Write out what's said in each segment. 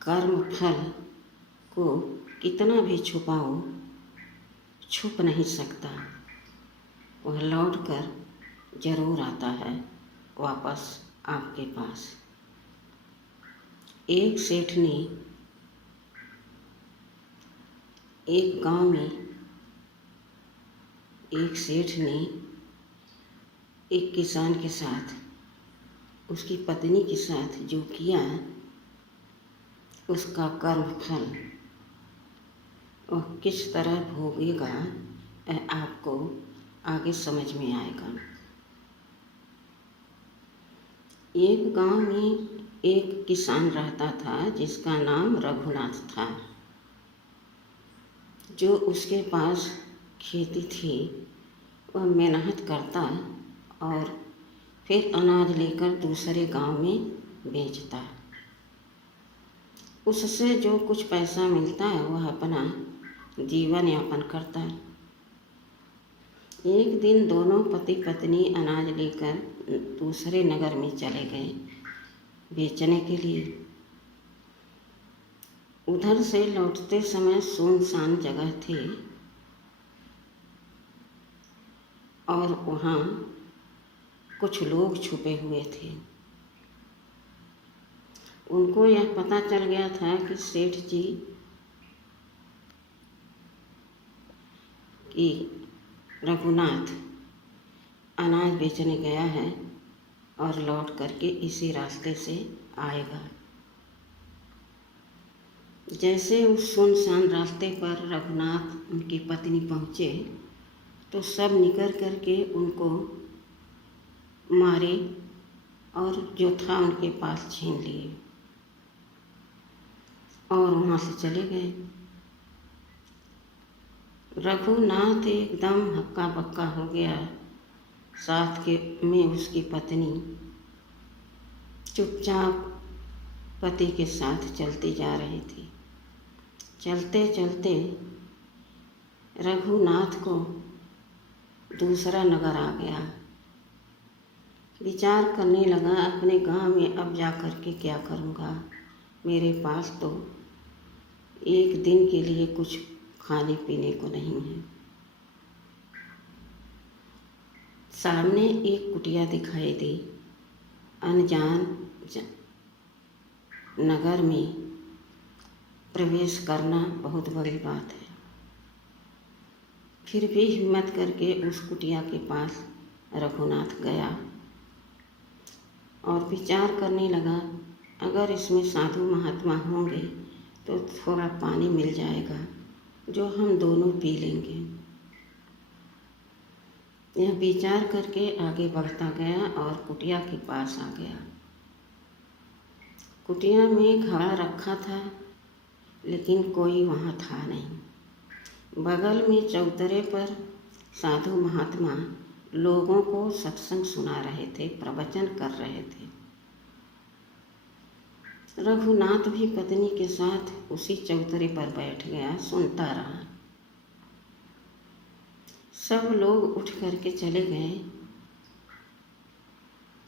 कर्म फल को कितना भी छुपाओ, छुप नहीं सकता। वह लौट कर जरूर आता है वापस आपके पास। एक सेठ ने एक गांव में एक सेठ ने एक किसान के साथ, उसकी पत्नी के साथ जो किया, उसका कर्म फल वह किस तरह भोगेगा आपको आगे समझ में आएगा। एक गांव में एक किसान रहता था जिसका नाम रघुनाथ था। जो उसके पास खेती थी वह मेहनत करता और फिर अनाज लेकर दूसरे गांव में बेचता। उससे जो कुछ पैसा मिलता है वह अपना जीवन यापन करता। एक दिन दोनों पति पत्नी अनाज लेकर दूसरे नगर में चले गए बेचने के लिए। उधर से लौटते समय सुनसान जगह थी और वहाँ कुछ लोग छुपे हुए थे। उनको यह पता चल गया था कि सेठ जी कि रघुनाथ अनाज बेचने गया है और लौट करके इसी रास्ते से आएगा। जैसे उस सुनसान रास्ते पर रघुनाथ उनकी पत्नी पहुँचे तो सब निकल करके उनको मारे और जो था उनके पास छीन लिए और वहाँ से चले गए। रघुनाथ एकदम हक्का बक्का हो गया। साथ के में उसकी पत्नी चुपचाप पति के साथ चलती जा रही थी। चलते चलते रघुनाथ को दूसरा नगर आ गया। विचार करने लगा, अपने गांव में अब जा कर के क्या करूँगा। मेरे पास तो एक दिन के लिए कुछ खाने पीने को नहीं है। सामने एक कुटिया दिखाई दी। अनजान नगर में प्रवेश करना बहुत बड़ी बात है। फिर भी हिम्मत करके उस कुटिया के पास रघुनाथ गया और विचार करने लगा, अगर इसमें साधु महात्मा होंगे तो थोड़ा पानी मिल जाएगा जो हम दोनों पी लेंगे। यह विचार करके आगे बढ़ता गया और कुटिया के पास आ गया। कुटिया में घड़ा रखा था लेकिन कोई वहाँ था नहीं। बगल में चौतरे पर साधु महात्मा लोगों को सत्संग सुना रहे थे, प्रवचन कर रहे थे। रघुनाथ भी पत्नी के साथ उसी चौतरे पर बैठ गया, सुनता रहा। सब लोग उठ करके चले गए।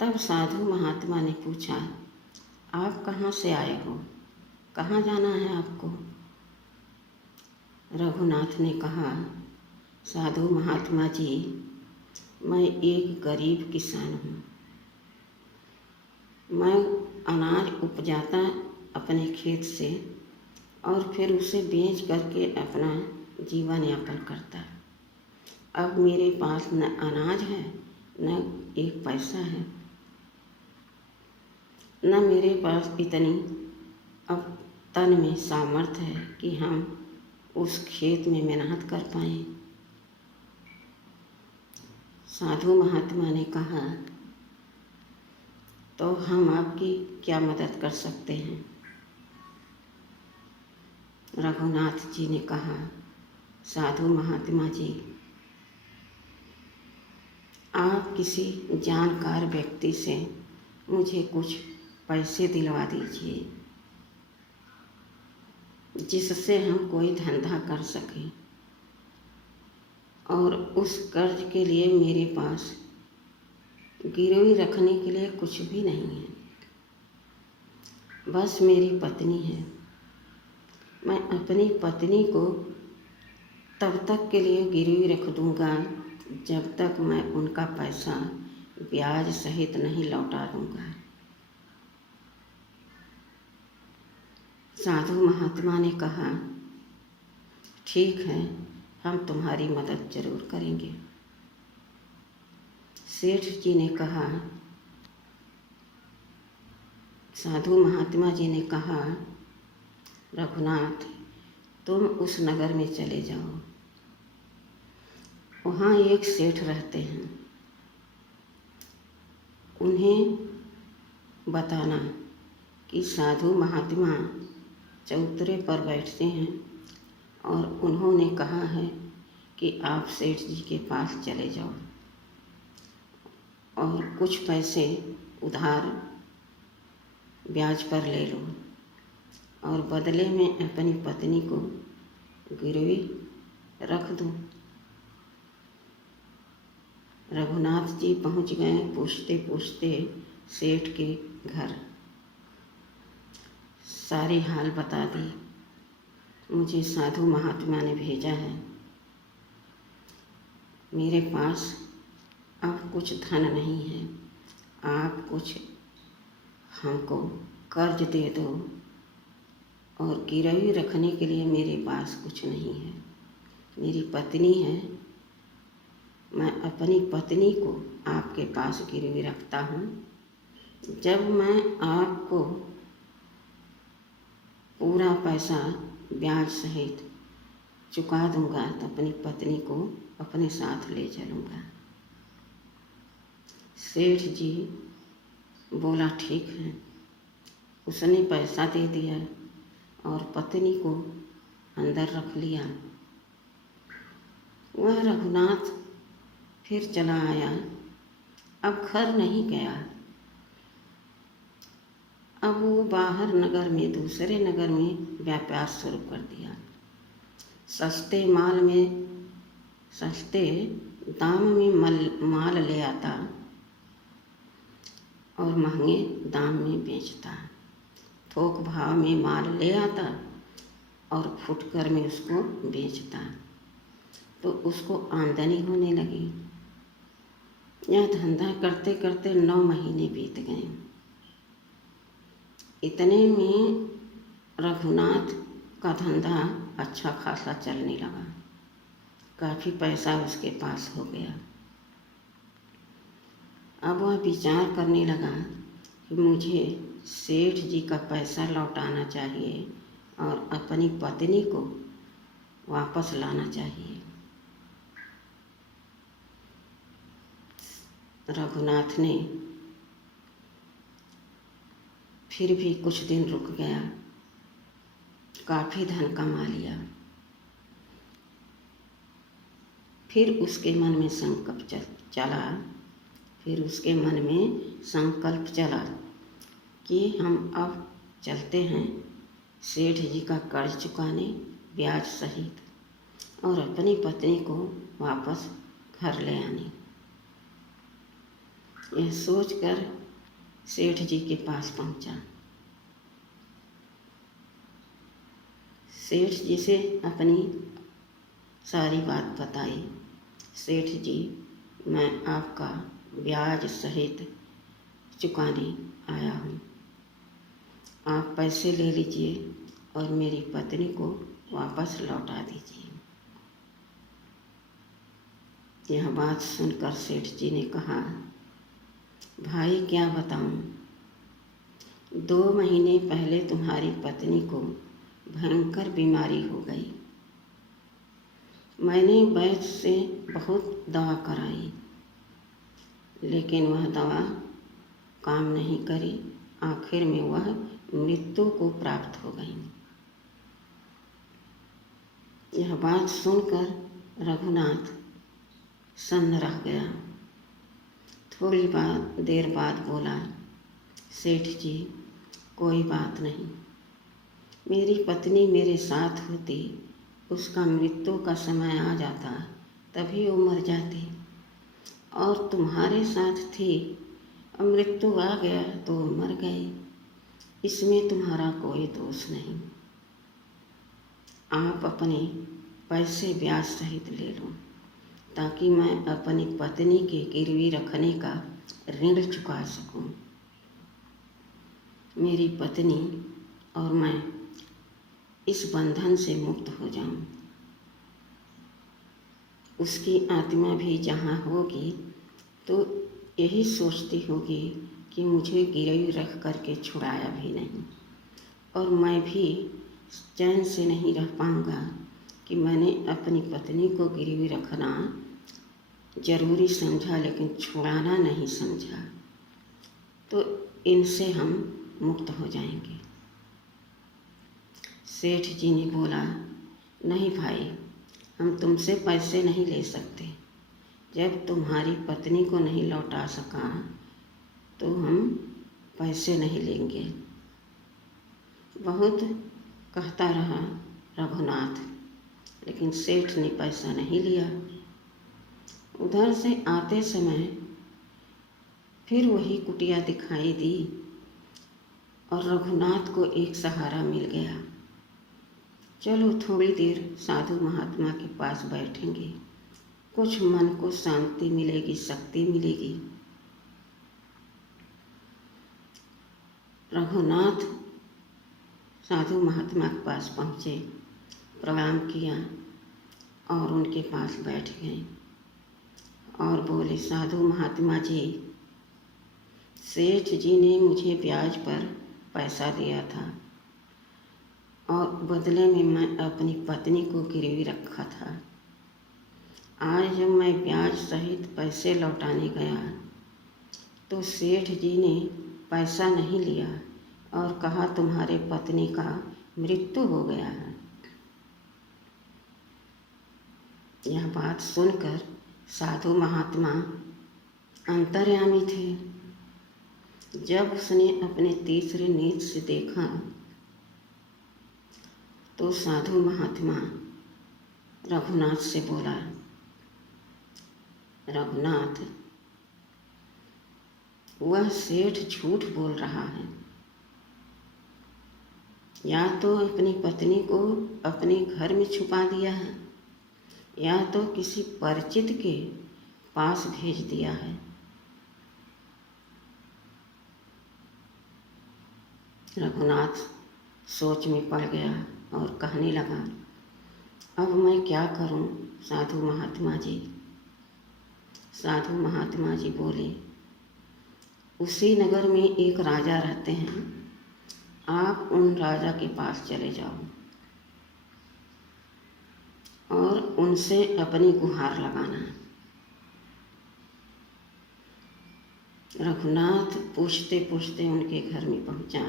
तब साधु महात्मा ने पूछा, आप कहाँ से आए हो, कहाँ जाना है आपको? रघुनाथ ने कहा, साधु महात्मा जी, मैं एक गरीब किसान हूँ। मैं अनाज उपजाता अपने खेत से और फिर उसे बेच करके अपना जीवन यापन करता। अब मेरे पास न अनाज है, न एक पैसा है, न मेरे पास इतनी अब तन में सामर्थ्य है कि हम उस खेत में मेहनत कर पाएँ। साधु महात्मा ने कहा, तो हम आपकी क्या मदद कर सकते हैं? रघुनाथ जी ने कहा, साधु महात्मा जी, आप किसी जानकार व्यक्ति से मुझे कुछ पैसे दिलवा दीजिए जिससे हम कोई धंधा कर सकें, और उस कर्ज के लिए मेरे पास गिरवी रखने के लिए कुछ भी नहीं है। बस मेरी पत्नी है। मैं अपनी पत्नी को तब तक के लिए गिरवी रख दूंगा जब तक मैं उनका पैसा ब्याज सहित नहीं लौटा दूंगा। साधु महात्मा ने कहा, ठीक है, हम तुम्हारी मदद जरूर करेंगे। सेठ जी ने कहा, साधु महात्मा जी ने कहा, रघुनाथ, तुम उस नगर में चले जाओ। वहाँ एक सेठ रहते हैं, उन्हें बताना कि साधु महात्मा चौतरे पर बैठते हैं और उन्होंने कहा है कि आप सेठ जी के पास चले जाओ और कुछ पैसे उधार ब्याज पर ले लो और बदले में अपनी पत्नी को गिरवी रख दो। रघुनाथ जी पहुंच गए पूछते पूछते सेठ के घर। सारी हाल बता दी। मुझे साधु महात्मा ने भेजा है। मेरे पास अब कुछ धन नहीं है। आप कुछ हमको कर्ज दे दो और गिरवी रखने के लिए मेरे पास कुछ नहीं है। मेरी पत्नी है, मैं अपनी पत्नी को आपके पास गिरवी रखता हूँ। जब मैं आपको पूरा पैसा ब्याज सहित चुका दूंगा तो अपनी पत्नी को अपने साथ ले चलूँगा। सेठ जी बोला, ठीक है। उसने पैसा दे दिया और पत्नी को अंदर रख लिया। वह रघुनाथ फिर चला आया। अब घर नहीं गया। अब वो बाहर नगर में, दूसरे नगर में व्यापार शुरू कर दिया। सस्ते दाम में माल ले आता और महंगे दाम में बेचता। थोक भाव में माल ले आता और फुटकर में उसको बेचता, तो उसको आमदनी होने लगी। यह धंधा करते करते 9 महीने बीत गए। इतने में रघुनाथ का धंधा अच्छा खासा चलने लगा। काफ़ी पैसा उसके पास हो गया। अब वह विचार करने लगा कि मुझे सेठ जी का पैसा लौटाना चाहिए और अपनी पत्नी को वापस लाना चाहिए। रघुनाथ ने फिर भी कुछ दिन रुक गया। काफ़ी धन कमा लिया। फिर उसके मन में संकल्प चला कि हम अब चलते हैं सेठ जी का कर्ज चुकाने ब्याज सहित और अपनी पत्नी को वापस घर ले आने। यह सोचकर सेठ जी के पास पहुंचा। सेठ जी से अपनी सारी बात बताई। सेठ जी, मैं आपका ब्याज सहित चुकाने आया हूँ। आप पैसे ले लीजिए और मेरी पत्नी को वापस लौटा दीजिए। यह बात सुनकर सेठ जी ने कहा, भाई क्या बताऊं, 2 महीने पहले तुम्हारी पत्नी को भयंकर बीमारी हो गई। मैंने वैद्य से बहुत दवा कराई, लेकिन वह दवा काम नहीं करी। आखिर में वह मृत्यु को प्राप्त हो गई। यह बात सुनकर रघुनाथ सन्न रह गया। थोड़ी देर बाद बोला, सेठ जी, कोई बात नहीं। मेरी पत्नी मेरे साथ होती, उसका मृत्यु का समय आ जाता, तभी वो मर जाती, और तुम्हारे साथ थी, अब मृत्यु आ गया तो मर गई। इसमें तुम्हारा कोई दोष नहीं। आप अपने पैसे ब्याज सहित ले लो, ताकि मैं अपनी पत्नी के गिरवी रखने का ऋण चुका सकूं। मेरी पत्नी और मैं इस बंधन से मुक्त हो जाऊं। उसकी आत्मा भी जहाँ होगी तो यही सोचती होगी कि मुझे गिरवी रख करके छुड़ाया भी नहीं, और मैं भी चैन से नहीं रह पाऊँगा कि मैंने अपनी पत्नी को गिरवी रखना जरूरी समझा लेकिन छुड़ाना नहीं समझा। तो इनसे हम मुक्त हो जाएंगे। सेठ जी ने बोला, नहीं भाई, हम तुमसे पैसे नहीं ले सकते। जब तुम्हारी पत्नी को नहीं लौटा सका तो हम पैसे नहीं लेंगे। बहुत कहता रहा रघुनाथ, लेकिन सेठ ने पैसा नहीं लिया। उधर से आते समय फिर वही कुटिया दिखाई दी और रघुनाथ को एक सहारा मिल गया। चलो थोड़ी देर साधु महात्मा के पास बैठेंगे, कुछ मन को शांति मिलेगी, शक्ति मिलेगी। रघुनाथ साधु महात्मा के पास पहुँचे, प्रणाम किया और उनके पास बैठ गए और बोले, साधु महात्मा जी, सेठ जी ने मुझे ब्याज पर पैसा दिया था और बदले में मैं अपनी पत्नी को गिरवी रखा था। आज जब मैं ब्याज सहित पैसे लौटाने गया तो सेठ जी ने पैसा नहीं लिया और कहा तुम्हारे पत्नी का मृत्यु हो गया है। यह बात सुनकर साधु महात्मा अंतर्यामी थे। जब उसने अपने तीसरे नेत्र से देखा तो साधु महात्मा रघुनाथ से बोला, रघुनाथ, वह सेठ झूठ बोल रहा है। या तो अपनी पत्नी को अपने घर में छुपा दिया है या तो किसी परिचित के पास भेज दिया है। रघुनाथ सोच में पड़ गया और कहने लगा, अब मैं क्या करूं साधु महात्मा जी। साधु महात्मा जी बोले, उसी नगर में एक राजा रहते हैं, आप उन राजा के पास चले जाओ और उनसे अपनी गुहार लगाना। रघुनाथ पूछते पूछते उनके घर में पहुंचा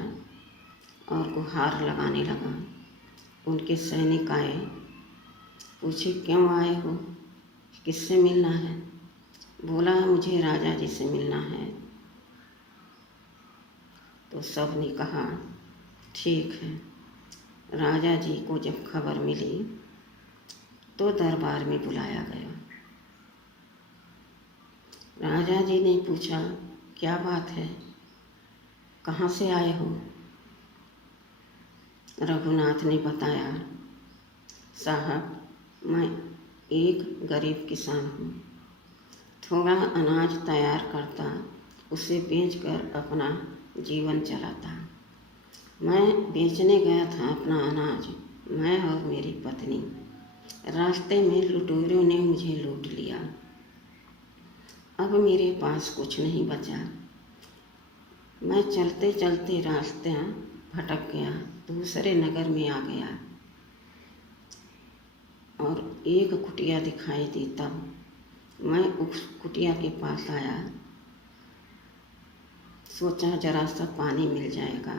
और गुहार लगाने लगा। उनके सैनिक आए, पूछे, क्यों आए हो, किससे मिलना है? बोला, मुझे राजा जी से मिलना है। तो सब ने कहा, ठीक है। राजा जी को जब खबर मिली तो दरबार में बुलाया गया। राजा जी ने पूछा, क्या बात है, कहाँ से आए हो? रघुनाथ ने बताया, साहब, मैं एक गरीब किसान हूँ, थोड़ा अनाज तैयार करता, उसे बेचकर अपना जीवन चलाता। मैं बेचने गया था अपना अनाज, मैं और मेरी पत्नी। रास्ते में लुटेरों ने मुझे लूट लिया। अब मेरे पास कुछ नहीं बचा। मैं चलते चलते रास्ते भटक गया, दूसरे नगर में आ गया और एक कुटिया दिखाई दी। तब मैं उस कुटिया के पास आया, सोचा जरा सा पानी मिल जाएगा।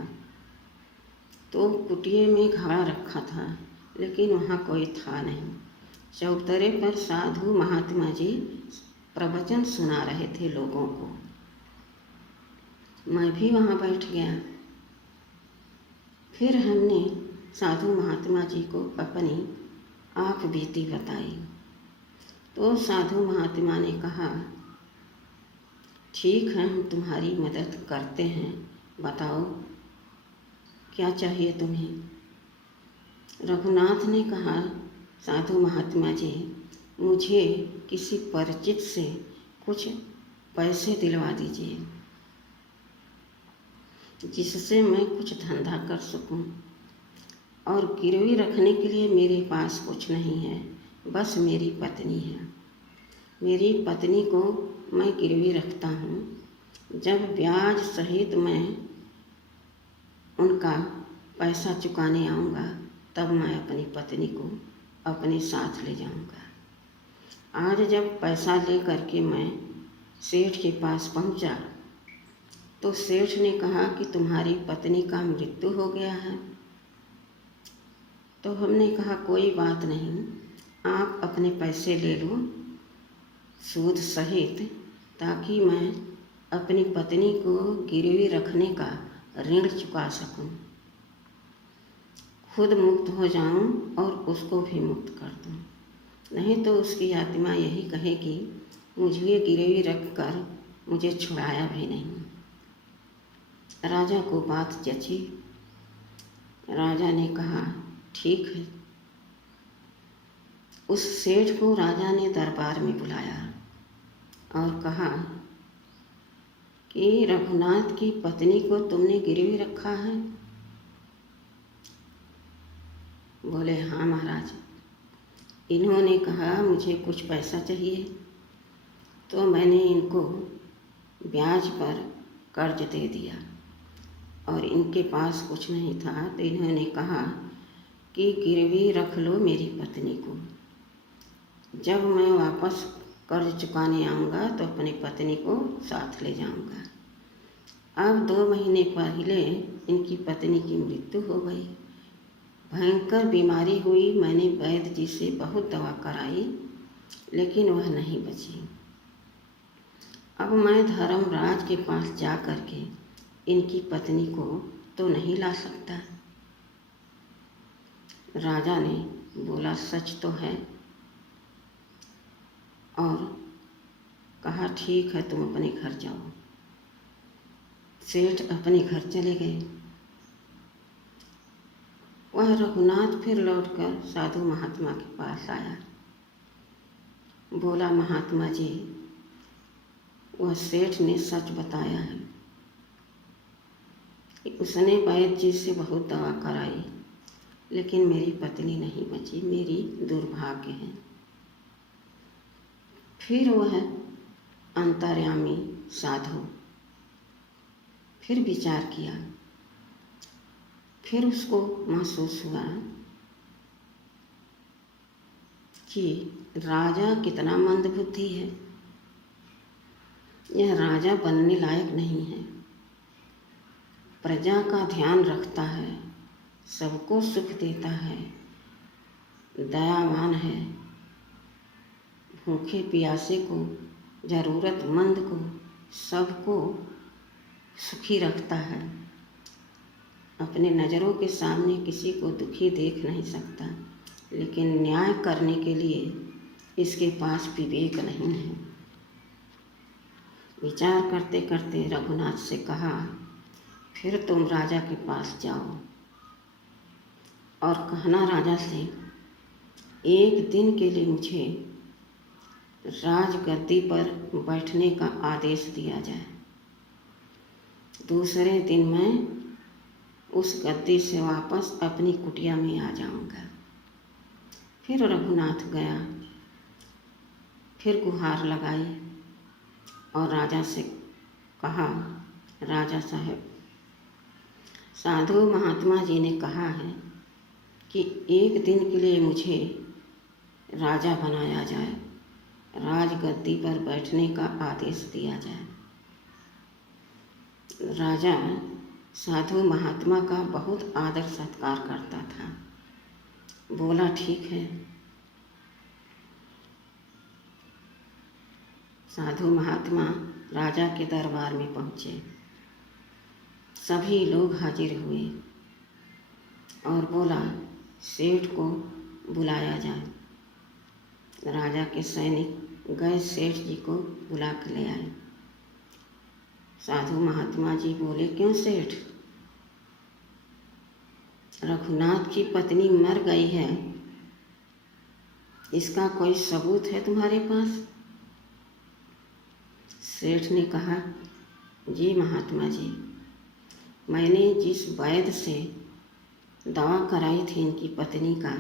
तो कुटिये में घड़ा रखा था, लेकिन वहाँ कोई था नहीं। चौतरे पर साधु महात्मा जी प्रवचन सुना रहे थे लोगों को। मैं भी वहाँ बैठ गया। फिर हमने साधु महात्मा जी को अपनी आप बीती बताई। तो साधु महात्मा ने कहा, ठीक है, हम तुम्हारी मदद करते हैं, बताओ क्या चाहिए तुम्हें? रघुनाथ ने कहा, साधु महात्मा जी, मुझे किसी परिचित से कुछ पैसे दिलवा दीजिए जिससे मैं कुछ धंधा कर सकूं। और गिरवी रखने के लिए मेरे पास कुछ नहीं है, बस मेरी पत्नी है। मेरी पत्नी को मैं गिरवी रखता हूँ। जब ब्याज सहित मैं उनका पैसा चुकाने आऊँगा तब मैं अपनी पत्नी को अपने साथ ले जाऊँगा। आज जब पैसा ले करके मैं सेठ के पास पहुँचा तो सेठ ने कहा कि तुम्हारी पत्नी का मृत्यु हो गया है। तो हमने कहा कोई बात नहीं, आप अपने पैसे ले लो सूद सहित, ताकि मैं अपनी पत्नी को गिरवी रखने का ऋण चुका सकूं, खुद मुक्त हो जाऊं और उसको भी मुक्त कर दूं। नहीं तो उसकी आत्मा यही कहेगी मुझे गिरवी रख कर मुझे छुड़ाया भी नहीं। राजा को बात जची। राजा ने कहा ठीक है। उस सेठ को राजा ने दरबार में बुलाया और कहा कि रघुनाथ की पत्नी को तुमने गिरवी रखा है? बोले हाँ महाराज। इन्होंने कहा मुझे कुछ पैसा चाहिए, तो मैंने इनको ब्याज पर कर्ज दे दिया और इनके पास कुछ नहीं था, तो इन्होंने कहा कि गिरवी रख लो मेरी पत्नी को। जब मैं वापस कर्ज चुकाने आऊँगा तो अपनी पत्नी को साथ ले जाऊँगा। अब 2 महीने पहले इनकी पत्नी की मृत्यु हो गई। भयंकर बीमारी हुई। मैंने वैद्य जी से बहुत दवा कराई, लेकिन वह नहीं बची। अब मैं धर्मराज के पास जा कर के इनकी पत्नी को तो नहीं ला सकता। राजा ने बोला सच तो है, और कहा ठीक है तुम अपने घर जाओ। सेठ अपने घर चले गए। वह रघुनाथ फिर लौटकर साधु महात्मा के पास आया। बोला महात्मा जी, वह सेठ ने सच बताया है कि उसने वैद्य जी से बहुत दवा कराई, लेकिन मेरी पत्नी नहीं बची। मेरी दुर्भाग्य है। फिर वह अंतर्यामी साधु फिर विचार किया। फिर उसको महसूस हुआ कि राजा कितना मंदबुद्धि है। यह राजा बनने लायक नहीं है। प्रजा का ध्यान रखता है, सबको सुख देता है, दयावान है, भूखे प्यासे को, ज़रूरतमंद को, सबको सुखी रखता है। अपने नज़रों के सामने किसी को दुखी देख नहीं सकता, लेकिन न्याय करने के लिए इसके पास विवेक नहीं है। विचार करते करते रघुनाथ से कहा, फिर तुम राजा के पास जाओ और कहना राजा से, एक दिन के लिए मुझे राजगद्दी पर बैठने का आदेश दिया जाए। दूसरे दिन मैं उस गद्दी से वापस अपनी कुटिया में आ जाऊंगा। फिर रघुनाथ गया, फिर गुहार लगाई और राजा से कहा, राजा साहब, साधु महात्मा जी ने कहा है कि एक दिन के लिए मुझे राजा बनाया जाए, राजगद्दी पर बैठने का आदेश दिया जाए। राजा साधु महात्मा का बहुत आदर सत्कार करता था। बोला ठीक है। साधु महात्मा राजा के दरबार में पहुँचे। सभी लोग हाजिर हुए और बोला सेठ को बुलाया जाए। राजा के सैनिक गए, सेठ जी को बुला कर ले आए। साधु महात्मा जी बोले, क्यों सेठ? रघुनाथ की पत्नी मर गई है, इसका कोई सबूत है तुम्हारे पास? सेठ ने कहा, जी महात्मा जी, मैंने जिस वैद्य से दवा कराई थी इनकी पत्नी का,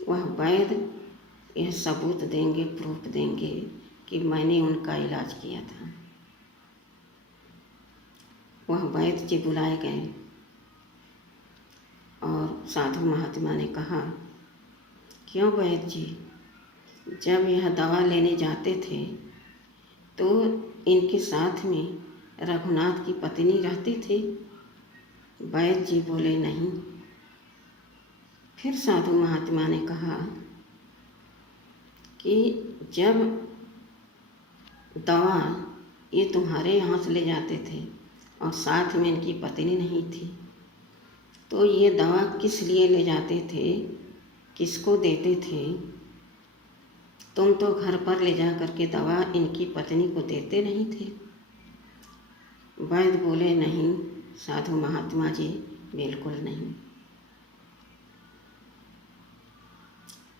वह वैद्य यह सबूत देंगे, प्रूफ देंगे कि मैंने उनका इलाज किया था। वह वैद्य जी बुलाए गए और साधु महात्मा ने कहा, क्यों वैद्य जी, जब यह दवा लेने जाते थे तो इनके साथ में रघुनाथ की पत्नी रहती थी? वैद्य जी बोले, नहीं। फिर साधु महात्मा ने कहा कि जब दवा ये तुम्हारे यहाँ से ले जाते थे और साथ में इनकी पत्नी नहीं थी, तो ये दवा किस लिए ले जाते थे, किसको देते थे? तुम तो घर पर ले जा कर के दवा इनकी पत्नी को देते नहीं थे। वैद्य बोले, नहीं साधु महात्मा जी, बिल्कुल नहीं।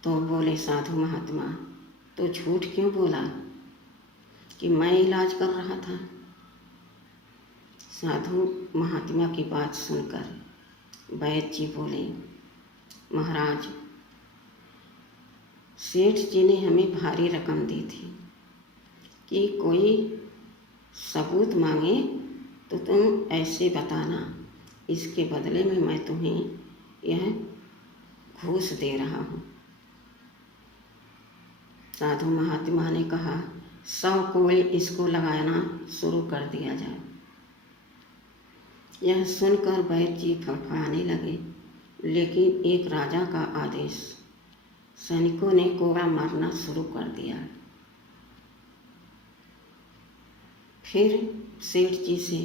तो बोले साधु महात्मा, तो झूठ क्यों बोला कि मैं इलाज कर रहा था? साधु महात्मा की बात सुनकर वैद्य जी बोले, महाराज, सेठ जी ने हमें भारी रकम दी थी कि कोई सबूत मांगे तो तुम ऐसे बताना, इसके बदले में मैं तुम्हें यह घूस दे रहा हूँ। साधु महात्मा ने कहा, 100 कोड़े इसको लगाना शुरू कर दिया जाए। यह सुनकर वैद्य जी फड़फड़ाने लगे, लेकिन एक राजा का आदेश, सैनिकों ने कोड़ा मारना शुरू कर दिया। फिर सेठ जी से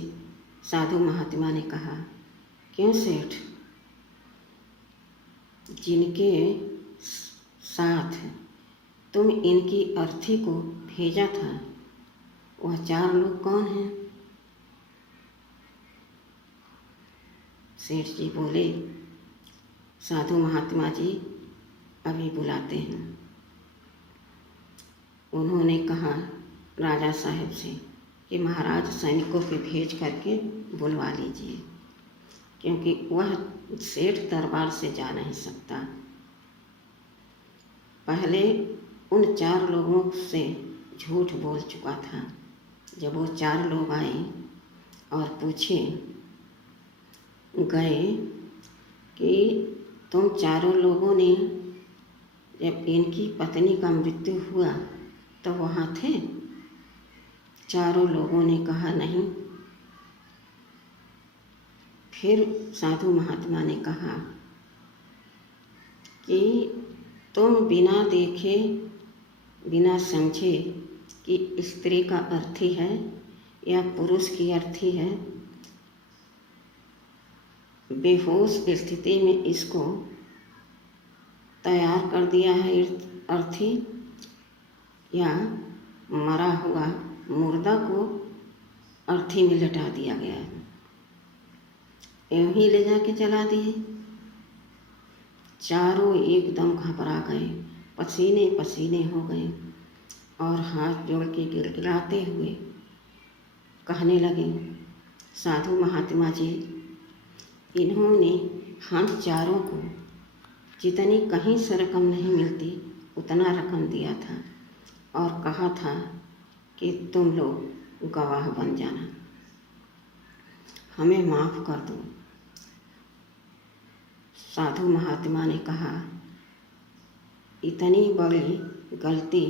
साधु महात्मा ने कहा, क्यों सेठ, जिनके साथ तुम इनकी अर्थी को भेजा था वह 4 लोग कौन हैं? सेठ जी बोले, साधु महात्मा जी अभी बुलाते हैं। उन्होंने कहा राजा साहब से कि महाराज सैनिकों को भेज करके बुलवा लीजिए, क्योंकि वह सेठ दरबार से जा नहीं सकता। पहले उन 4 लोगों से झूठ बोल चुका था। जब वो 4 लोग आए और पूछे गए कि तुम चारों लोगों ने जब इनकी पत्नी का मृत्यु हुआ तो वहाँ थे? चारों लोगों ने कहा नहीं। फिर साधु महात्मा ने कहा कि तुम बिना देखे बिना समझे कि स्त्री का अर्थी है या पुरुष की अर्थी है, बेहोश स्थिति में इसको तैयार कर दिया है अर्थी, या मरा हुआ मुर्दा को अर्थी में लटा दिया गया है, यूं ही ले जाके जला दिए। चारों एकदम घबरा गए, पसीने पसीने हो गए और हाथ जोड़ के गिड़गिड़ाते हुए कहने लगे, साधु महात्मा जी, इन्होंने हम चारों को जितनी कहीं से रकम नहीं मिलती उतना रकम दिया था और कहा था कि तुम लोग गवाह बन जाना, हमें माफ़ कर दो। साधु महात्मा ने कहा, इतनी बड़ी गलती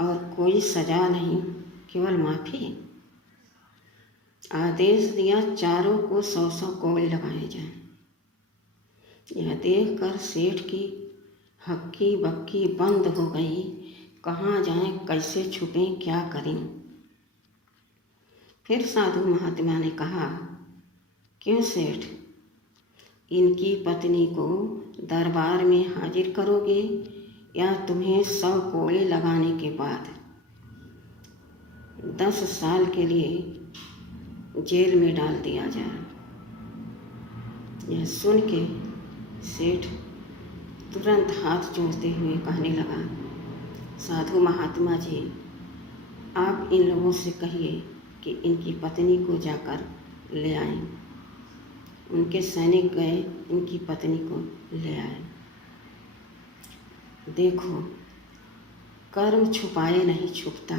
और कोई सज़ा नहीं, केवल माफ़ी। आदेश दिया चारों को 100-100 कोड़े लगाए जाएं। यह देखकर सेठ की हक्की बक्की बंद हो गई, कहाँ जाएं, कैसे छुपें, क्या करें। फिर साधु महात्मा ने कहा, क्यों सेठ, इनकी पत्नी को दरबार में हाजिर करोगे या तुम्हें 100 कोड़े लगाने के बाद 10 साल के लिए जेल में डाल दिया जाए? यह सुन के सेठ तुरंत हाथ जोड़ते हुए कहने लगा, साधु महात्मा जी, आप इन लोगों से कहिए कि इनकी पत्नी को जाकर ले आएं। उनके सैनिक गए, इनकी पत्नी को ले आए। देखो, कर्म छुपाए नहीं छुपता।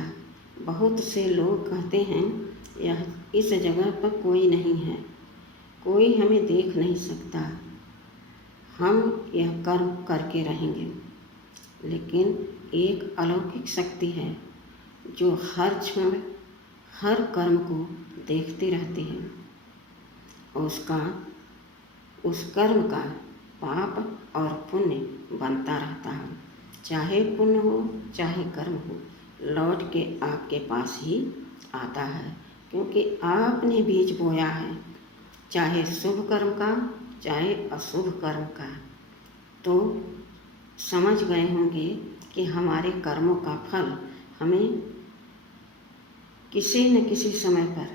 बहुत से लोग कहते हैं यह इस जगह पर कोई नहीं है, कोई हमें देख नहीं सकता, हम यह कर्म करके रहेंगे। लेकिन एक अलौकिक शक्ति है जो हर क्षण हर कर्म को देखती रहती है और उस कर्म का पाप और पुण्य बनता रहता है। चाहे पुण्य हो चाहे कर्म हो, लौट के आपके पास ही आता है, क्योंकि आपने बीज बोया है, चाहे शुभ कर्म का चाहे अशुभ कर्म का। तो समझ गए होंगे कि हमारे कर्मों का फल हमें किसी न किसी समय पर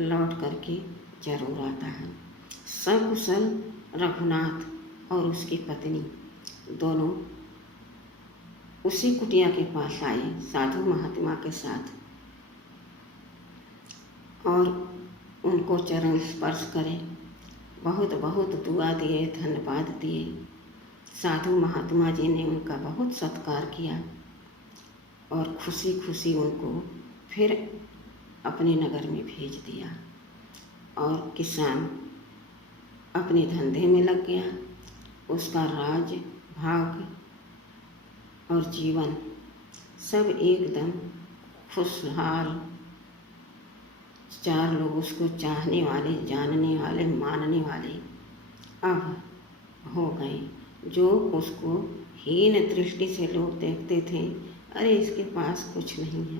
लौट करके जरूर आता है। सकुशल रघुनाथ और उसकी पत्नी दोनों उसी कुटिया के पास आए साधु महात्मा के साथ और उनको चरण स्पर्श करे, बहुत बहुत दुआ दिए, धन्यवाद दिए। साधु महात्मा जी ने उनका बहुत सत्कार किया और खुशी खुशी उनको फिर अपने नगर में भेज दिया। और किसान अपने धंधे में लग गया। उसका राज भाग और जीवन सब एकदम खुशहाल। चार लोग उसको चाहने वाले, जानने वाले, मानने वाले अब हो गए। जो उसको हीन दृष्टि से लोग देखते थे, अरे इसके पास कुछ नहीं है,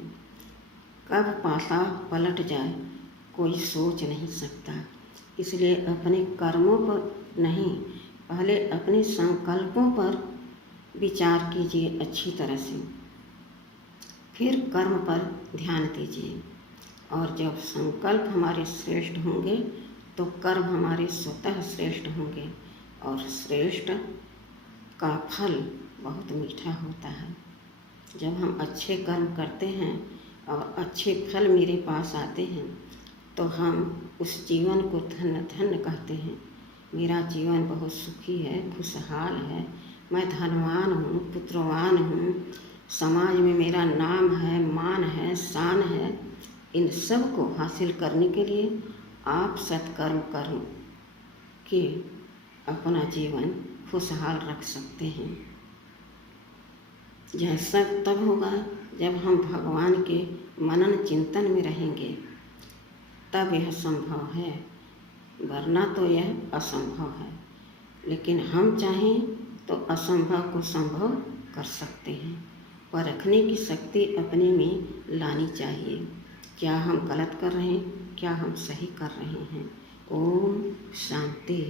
कब पासा पलट जाए कोई सोच नहीं सकता। इसलिए अपने कर्मों पर नहीं, पहले अपने संकल्पों पर विचार कीजिए अच्छी तरह से, फिर कर्म पर ध्यान दीजिए। और जब संकल्प हमारे श्रेष्ठ होंगे तो कर्म हमारे स्वतः श्रेष्ठ होंगे और श्रेष्ठ का फल बहुत मीठा होता है। जब हम अच्छे कर्म करते हैं और अच्छे फल मेरे पास आते हैं तो हम उस जीवन को धन्य धन्य कहते हैं। मेरा जीवन बहुत सुखी है, खुशहाल है, मैं धनवान हूँ, पुत्रवान हूँ, समाज में मेरा नाम है, मान है, शान है। इन सब को हासिल करने के लिए आप सत्कर्म करें कि अपना जीवन खुशहाल रख सकते हैं। यह सब तब होगा जब हम भगवान के मनन चिंतन में रहेंगे, तब यह संभव है, वरना तो यह असंभव है। लेकिन हम चाहें तो असंभव को संभव कर सकते हैं। परखने की शक्ति अपने में लानी चाहिए, क्या हम गलत कर रहे हैं, क्या हम सही कर रहे हैं। ओम शांति।